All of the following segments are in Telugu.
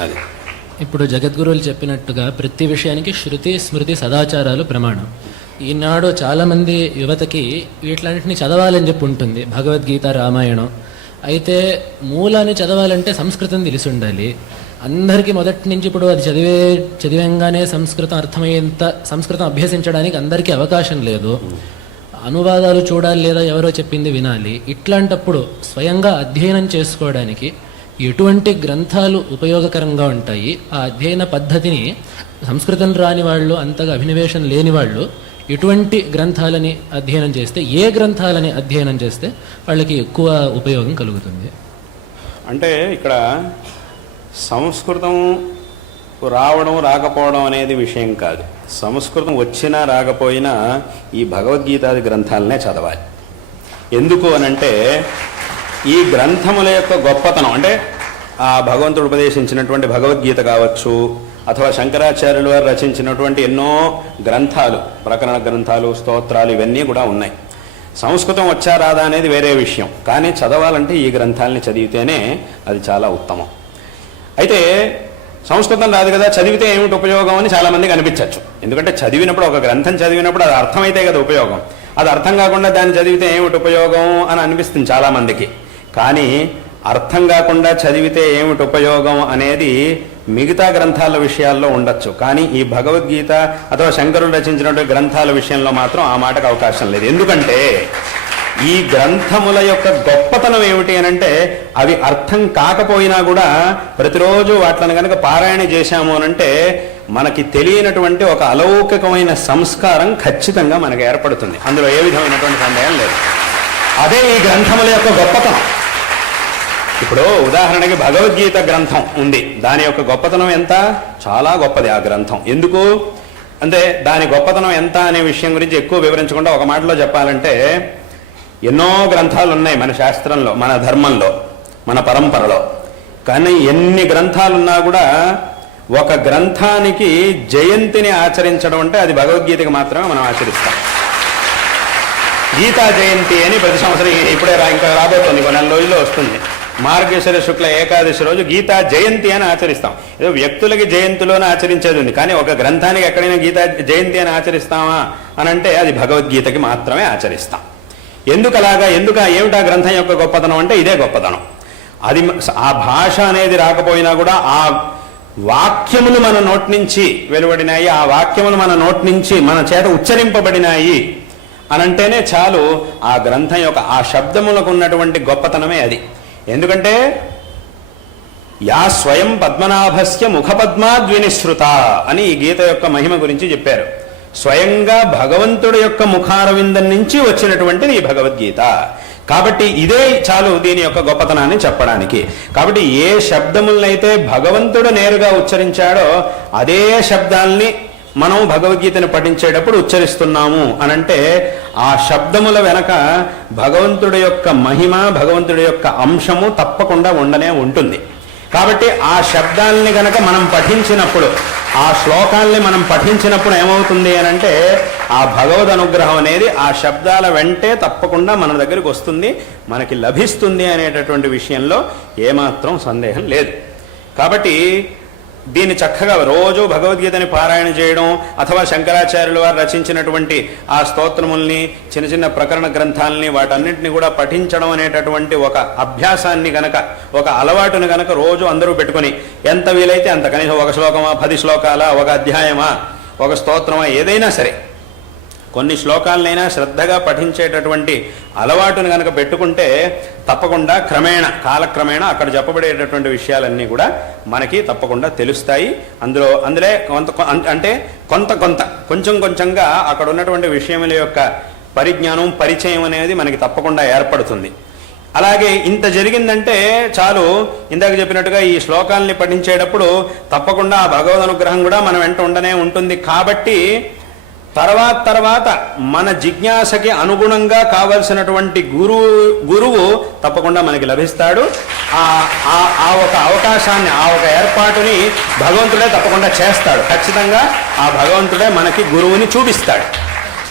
అది ఇప్పుడు జగద్గురువులు చెప్పినట్టుగా ప్రతి విషయానికి శృతి స్మృతి సదాచారాలు ప్రమాణం. ఈనాడు చాలామంది యువతకి వీటిలన్నింటినీ చదవాలని చెప్పి ఉంటుంది, భగవద్గీత రామాయణం. అయితే మూలాన్ని చదవాలంటే సంస్కృతం తెలిసి ఉండాలి. అందరికీ మొదటి నుంచి ఇప్పుడు అది చదివంగానే సంస్కృతం అర్థమయ్యేంత సంస్కృతం అభ్యసించడానికి అందరికీ అవకాశం లేదు. అనువాదాలు చూడాలి లేదా ఎవరో చెప్పింది వినాలి. ఇట్లాంటప్పుడు స్వయంగా అధ్యయనం చేసుకోవడానికి ఎటువంటి గ్రంథాలు ఉపయోగకరంగా ఉంటాయి? ఆ అధ్యయన పద్ధతిని సంస్కృతం రాని వాళ్ళు, అంతగా అభినవేశం లేని వాళ్ళు ఎటువంటి గ్రంథాలని అధ్యయనం చేస్తే, ఏ గ్రంథాలని అధ్యయనం చేస్తే వాళ్ళకి ఎక్కువ ఉపయోగం కలుగుతుంది? అంటే ఇక్కడ సంస్కృతం రావడం రాకపోవడం అనేది విషయం కాదు. సంస్కృతం వచ్చినా రాకపోయినా ఈ భగవద్గీతాది గ్రంథాలనే చదవాలి. ఎందుకు అనంటే ఈ గ్రంథముల యొక్క గొప్పతనం, అంటే ఆ భగవంతుడు ఉపదేశించినటువంటి భగవద్గీత కావచ్చు, అథవా శంకరాచార్యులు వారు రచించినటువంటి ఎన్నో గ్రంథాలు, ప్రకరణ గ్రంథాలు, స్తోత్రాలు, ఇవన్నీ కూడా ఉన్నాయి. సంస్కృతం వచ్చా రాదా అనేది వేరే విషయం, కానీ చదవాలంటే ఈ గ్రంథాలని చదివితేనే అది చాలా ఉత్తమం. అయితే సంస్కృతం రాదు కదా, చదివితే ఏమిటి ఉపయోగం అని చాలామందికి అనిపించవచ్చు. ఎందుకంటే చదివినప్పుడు, ఒక గ్రంథం చదివినప్పుడు అది అర్థమైతే కదా ఉపయోగం. అది అర్థం కాకుండా దాన్ని చదివితే ఏమిటి ఉపయోగం అని అనిపిస్తుంది చాలామందికి. కానీ అర్థం కాకుండా చదివితే ఏమిటి ఉపయోగం అనేది మిగతా గ్రంథాల విషయాల్లో ఉండొచ్చు, కానీ ఈ భగవద్గీత అథవా శంకరులు రచించినటువంటి గ్రంథాల విషయంలో మాత్రం ఆ మాటకు అవకాశం లేదు. ఎందుకంటే ఈ గ్రంథముల యొక్క గొప్పతనం ఏమిటి అనంటే అవి అర్థం కాకపోయినా కూడా ప్రతిరోజు వాటిని కనుక పారాయణ చేశాము అనంటే మనకి తెలియనటువంటి ఒక అలౌకికమైన సంస్కారం ఖచ్చితంగా మనకు ఏర్పడుతుంది. అందులో ఏ విధమైనటువంటి సందేహం లేదు. అదే ఈ గ్రంథముల యొక్క గొప్పతనం. ఇప్పుడు ఉదాహరణకి భగవద్గీత గ్రంథం ఉంది, దాని యొక్క గొప్పతనం ఎంత? చాలా గొప్పది ఆ గ్రంథం. ఎందుకు అంటే దాని గొప్పతనం ఎంత అనే విషయం గురించి ఎక్కువ వివరించకుండా ఒక మాటలో చెప్పాలంటే, ఎన్నో గ్రంథాలు ఉన్నాయి మన శాస్త్రంలో, మన ధర్మంలో, మన పరంపరలో. కానీ ఎన్ని గ్రంథాలున్నా కూడా ఒక గ్రంథానికి జయంతిని ఆచరించడం అంటే అది భగవద్గీతకి మాత్రమే మనం ఆచరిస్తాం. గీతా జయంతి అని ప్రతి సంవత్సరం, ఇప్పుడే ఇంకా రాబోతుంది, కొన్ని నెల రోజుల్లో వస్తుంది, మార్గశిర శుక్ల ఏకాదశి రోజు గీతా జయంతి అని ఆచరిస్తాం. ఏదో వ్యక్తులకి జయంతిలోనే ఆచరించేది ఉంది, కానీ ఒక గ్రంథానికి ఎక్కడైనా గీతా జయంతి అని ఆచరిస్తామా అని అంటే అది భగవద్గీతకి మాత్రమే ఆచరిస్తాం. ఎందుకు అలాగా? ఏమిటా గ్రంథం యొక్క గొప్పతనం అంటే ఇదే గొప్పతనం. అది ఆ భాష అనేది రాకపోయినా కూడా ఆ వాక్యములు మన నోటి నుంచి వెలువడినాయి, ఆ వాక్యములు మన నోటి నుంచి మన చేత ఉచ్చరింపబడినాయి అనంటేనే చాలు ఆ గ్రంథం యొక్క ఆ శబ్దములకు ఉన్నటువంటి గొప్పతనమే అది. ఎందుకంటే యా స్వయం పద్మనాభస్య ముఖపద్మాద్వినిశ్రుత అని ఈ గీత యొక్క మహిమ గురించి చెప్పారు. స్వయంగా భగవంతుడి యొక్క ముఖారవిందం నుంచి వచ్చినటువంటిది ఈ భగవద్గీత. కాబట్టి ఇదే చాలు దీని యొక్క గొప్పతనాన్ని చెప్పడానికి. కాబట్టి ఏ శబ్దములనైతే భగవంతుడు నేరుగా ఉచ్చరించాడో అదే శబ్దాల్ని మనం భగవద్గీతను పఠించేటప్పుడు ఉచ్చరిస్తున్నాము అనంటే ఆ శబ్దముల వెనక భగవంతుడి యొక్క మహిమ, భగవంతుడి యొక్క అంశము తప్పకుండా ఉండనే ఉంటుంది. కాబట్టి ఆ శబ్దాల్ని గనక మనం పఠించినప్పుడు, ఆ శ్లోకాల్ని మనం పఠించినప్పుడు ఏమవుతుంది అనంటే ఆ భగవద్ అనుగ్రహం అనేది ఆ శబ్దాల వెంటే తప్పకుండా మన దగ్గరికి వస్తుంది, మనకి లభిస్తుంది అనేటటువంటి విషయంలో ఏమాత్రం సందేహం లేదు. కాబట్టి దీన్ని చక్కగా రోజు భగవద్గీతని పారాయణ చేయడం, అథవా శంకరాచార్యుల వారు రచించినటువంటి ఆ స్తోత్రముల్ని, చిన్న చిన్న ప్రకరణ గ్రంథాలని, వాటన్నింటినీ కూడా పఠించడం అనేటటువంటి ఒక అభ్యాసాన్ని గనక, ఒక అలవాటుని గనక రోజు అందరూ పెట్టుకొని ఎంత వీలైతే అంత, కనీసం ఒక శ్లోకమా, 10 శ్లోకాలా, ఒక అధ్యాయమా, ఒక స్తోత్రమా, ఏదైనా సరే కొన్ని శ్లోకాలనైనా శ్రద్ధగా పఠించేటటువంటి అలవాటును కనుక పెట్టుకుంటే తప్పకుండా కాలక్రమేణా అక్కడ చెప్పబడేటటువంటి విషయాలన్నీ కూడా మనకి తప్పకుండా తెలుస్తాయి. అందులో కొంచెం కొంచెంగా అక్కడ ఉన్నటువంటి విషయముల యొక్క పరిజ్ఞానం, పరిచయం అనేది మనకి తప్పకుండా ఏర్పడుతుంది. అలాగే ఇంత జరిగిందంటే చాలు, ఇందాక చెప్పినట్టుగా ఈ శ్లోకాలని పఠించేటప్పుడు తప్పకుండా ఆ భగవద్ అనుగ్రహం కూడా మన వెంట ఉండనే ఉంటుంది. కాబట్టి తర్వాత మన జిజ్ఞాసకి అనుగుణంగా కావలసినటువంటి గురువు తప్పకుండా మనకి లభిస్తాడు. ఆ ఒక అవకాశాన్ని, ఆ ఒక ఏర్పాటుని భగవంతుడే తప్పకుండా చేస్తాడు. ఖచ్చితంగా ఆ భగవంతుడే మనకి గురువుని చూపిస్తాడు.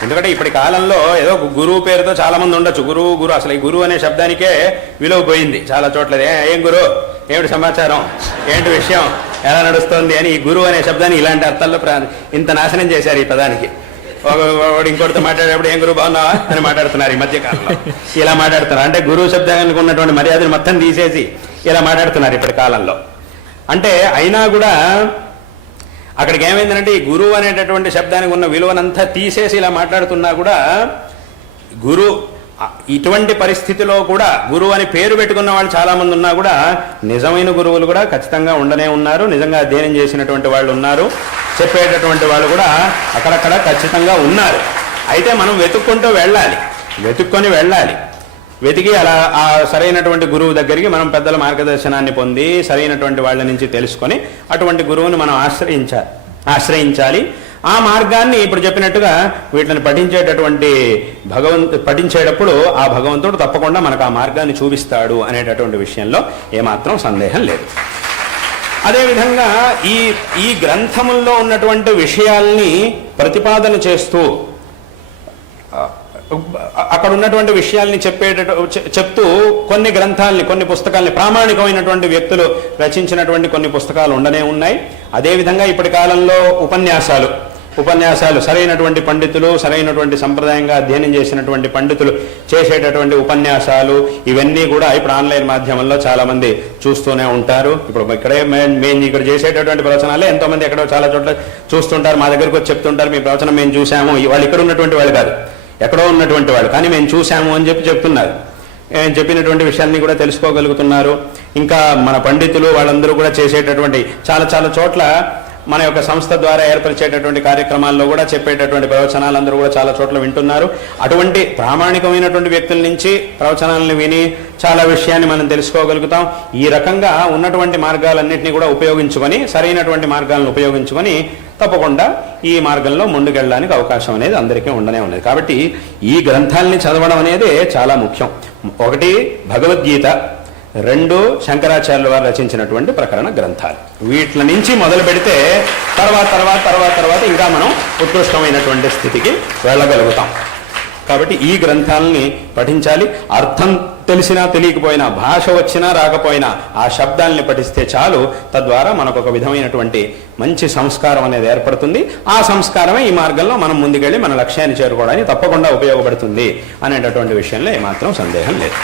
ఎందుకంటే ఇప్పటి కాలంలో ఏదో గురువు పేరుతో చాలా మంది ఉండొచ్చు. గురువు అసలు ఈ గురువు అనే శబ్దానికే విలువ పోయింది చాలా చోట్ల. ఏం గురువు, ఏమిటి సమాచారం, ఏంటి విషయం ఎలా నడుస్తోంది అని ఈ గురువు అనే శబ్దాన్ని ఇలాంటి అర్థాల్లో ఇంత నాశనం చేశారు ఈ పదానికి. ఒకడు ఇంకోటితో మాట్లాడేటప్పుడు ఏం గురువు బాగున్నావా అని మాట్లాడుతున్నారు ఈ మధ్యకాలంలో. ఇలా మాట్లాడుతున్నారు అంటే గురువు శబ్దానికి ఉన్నటువంటి మర్యాదను మొత్తం తీసేసి ఇలా మాట్లాడుతున్నారు ఇప్పటి కాలంలో. అంటే అయినా కూడా అక్కడికి ఏమైందంటే ఈ గురువు అనేటటువంటి శబ్దానికి ఉన్న విలువనంతా తీసేసి ఇలా మాట్లాడుతున్నా కూడా ఇటువంటి పరిస్థితిలో కూడా గురువు అని పేరు పెట్టుకున్న వాళ్ళు చాలా మంది ఉన్నా కూడా నిజమైన గురువులు కూడా ఖచ్చితంగా ఉండనే ఉన్నారు. నిజంగా అధ్యయనం చేసినటువంటి వాళ్ళు ఉన్నారు, చెప్పేటటువంటి వాళ్ళు కూడా అక్కడక్కడ ఖచ్చితంగా ఉన్నారు. అయితే మనం వెతుక్కుంటూ వెళ్ళాలి. వెతికి అలా ఆ సరైనటువంటి గురువు దగ్గరికి మనం పెద్దల మార్గదర్శనాన్ని పొంది సరైనటువంటి వాళ్ళ నుంచి తెలుసుకొని అటువంటి గురువుని మనం ఆశ్రయించాలి. ఆ మార్గాన్ని ఇప్పుడు చెప్పినట్టుగా వీటిని పఠించేటప్పుడు ఆ భగవంతుడు తప్పకుండా మనకు ఆ మార్గాన్ని చూపిస్తాడు అనేటటువంటి విషయంలో ఏమాత్రం సందేహం లేదు. అదేవిధంగా ఈ గ్రంథముల్లో ఉన్నటువంటి విషయాల్ని ప్రతిపాదన చేస్తూ అక్కడ ఉన్నటువంటి విషయాల్ని చెప్తూ కొన్ని పుస్తకాల్ని ప్రామాణికమైనటువంటి వ్యక్తులు రచించినటువంటి కొన్ని పుస్తకాలు ఉండనే ఉన్నాయి. అదేవిధంగా ఇప్పటి కాలంలో ఉపన్యాసాలు సరైనటువంటి పండితులు, సరైనటువంటి సంప్రదాయంగా అధ్యయనం చేసినటువంటి పండితులు చేసేటటువంటి ఉపన్యాసాలు ఇవన్నీ కూడా ఇప్పుడు ఆన్లైన్ మాధ్యమంలో చాలా మంది చూస్తూనే ఉంటారు. ఇప్పుడు మేము ఇక్కడ చేసేటటువంటి ప్రవచనాలే ఎంతో మంది ఎక్కడో చాలా చోట్ల చూస్తుంటారు, మా దగ్గరకు వచ్చి చెప్తుంటారు మీ ప్రవచనం మేము చూసాము. వాళ్ళు ఇక్కడ ఉన్నటువంటి వాళ్ళు కాదు, ఎక్కడో ఉన్నటువంటి వాళ్ళు, కానీ మేము చూసాము అని చెప్తున్నారు. చెప్పినటువంటి విషయాన్ని కూడా తెలుసుకోగలుగుతున్నారు. ఇంకా మన పండితులు వాళ్ళందరూ కూడా చేసేటటువంటి చాలా చోట్ల మన యొక్క సంస్థ ద్వారా ఏర్పరిచేటటువంటి కార్యక్రమాల్లో కూడా చెప్పేటటువంటి ప్రవచనాలందరూ కూడా చాలా చోట్ల వింటున్నారు. అటువంటి ప్రామాణికమైనటువంటి వ్యక్తుల నుంచి ప్రవచనాలను విని చాలా విషయాన్ని మనం తెలుసుకోగలుగుతాం. ఈ రకంగా ఉన్నటువంటి మార్గాలన్నింటినీ కూడా ఉపయోగించుకొని సరైనటువంటి మార్గాలను ఉపయోగించుకొని తప్పకుండా ఈ మార్గంలో ముందుకెళ్ళడానికి అవకాశం అనేది అందరికీ ఉండనే ఉన్నది. కాబట్టి ఈ గ్రంథాలని చదవడం అనేది చాలా ముఖ్యం. ఒకటి భగవద్గీత, 2 శంకరాచార్యుల వారు రచించినటువంటి ప్రకరణ గ్రంథాలు. వీటి నుంచి మొదలు పెడితే తర్వాత ఇంకా మనం ఉత్కృష్టమైనటువంటి స్థితికి వెళ్ళగలుగుతాం. కాబట్టి ఈ గ్రంథాలని పఠించాలి. అర్థం తెలిసినా తెలియకపోయినా, భాష వచ్చినా రాకపోయినా ఆ శబ్దాలని పఠిస్తే చాలు. తద్వారా మనకు ఒక విధమైనటువంటి మంచి సంస్కారం అనేది ఏర్పడుతుంది. ఆ సంస్కారమే ఈ మార్గంలో మనం ముందుకెళ్ళి మన లక్ష్యాన్ని చేరుకోవడానికి తప్పకుండా ఉపయోగపడుతుంది అనేటటువంటి విషయంలో ఏమాత్రం సందేహం లేదు.